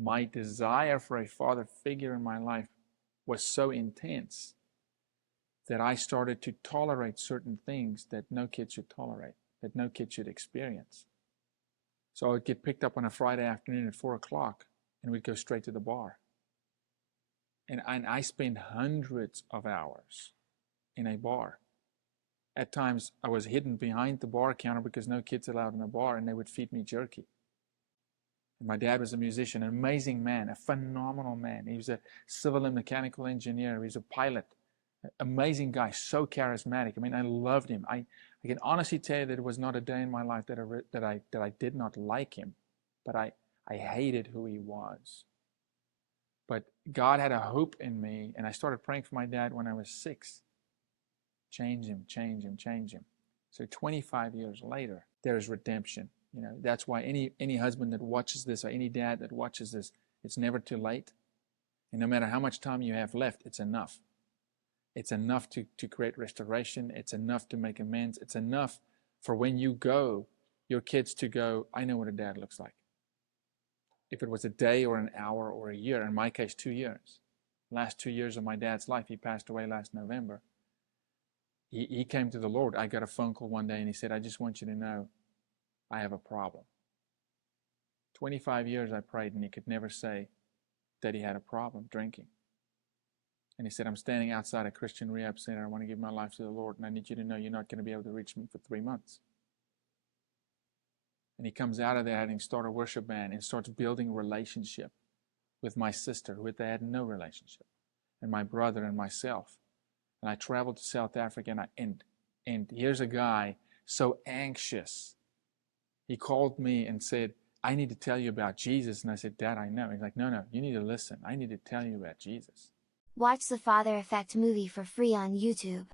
my desire for a father figure in my life was so intense that I started to tolerate certain things that no kid should tolerate, that no kid should experience. So I would get picked up on a Friday afternoon at 4 o'clock and we'd go straight to the bar. And I spent hundreds of hours in a bar. At times I was hidden behind the bar counter because no kids allowed in the bar, and they would feed me jerky. And my dad was a musician, an amazing man, a phenomenal man. He was a civil and mechanical engineer. He was a pilot, amazing guy, so charismatic. I mean, I loved him. I can honestly tell you that there was not a day in my life that I did not like him, but I hated who he was. But God had a hope in me, and I started praying for my dad when I was 6. Change him, change him, change him. So 25 years later, there's redemption. You know, that's why any husband that watches this, or any dad that watches this, it's never too late. And no matter how much time you have left, it's enough. It's enough to create restoration. It's enough to make amends. It's enough for when you go, your kids to go, I know what a dad looks like. If it was a day or an hour or a year, in my case, 2 years. Last 2 years of my dad's life, he passed away last November. He came to the Lord. I got a phone call one day and he said, I just want you to know I have a problem. 25 years I prayed and he could never say that he had a problem drinking. And he said, I'm standing outside a Christian rehab center. I want to give my life to the Lord, and I need you to know you're not going to be able to reach me for 3 months. And he comes out of there having started a worship band and starts building a relationship with my sister, who they had no relationship, and my brother and myself. And I traveled to South Africa, and here's a guy so anxious. He called me and said, I need to tell you about Jesus. And I said, Dad, I know. He's like, no, you need to listen. I need to tell you about Jesus. Watch the Father Effect movie for free on YouTube.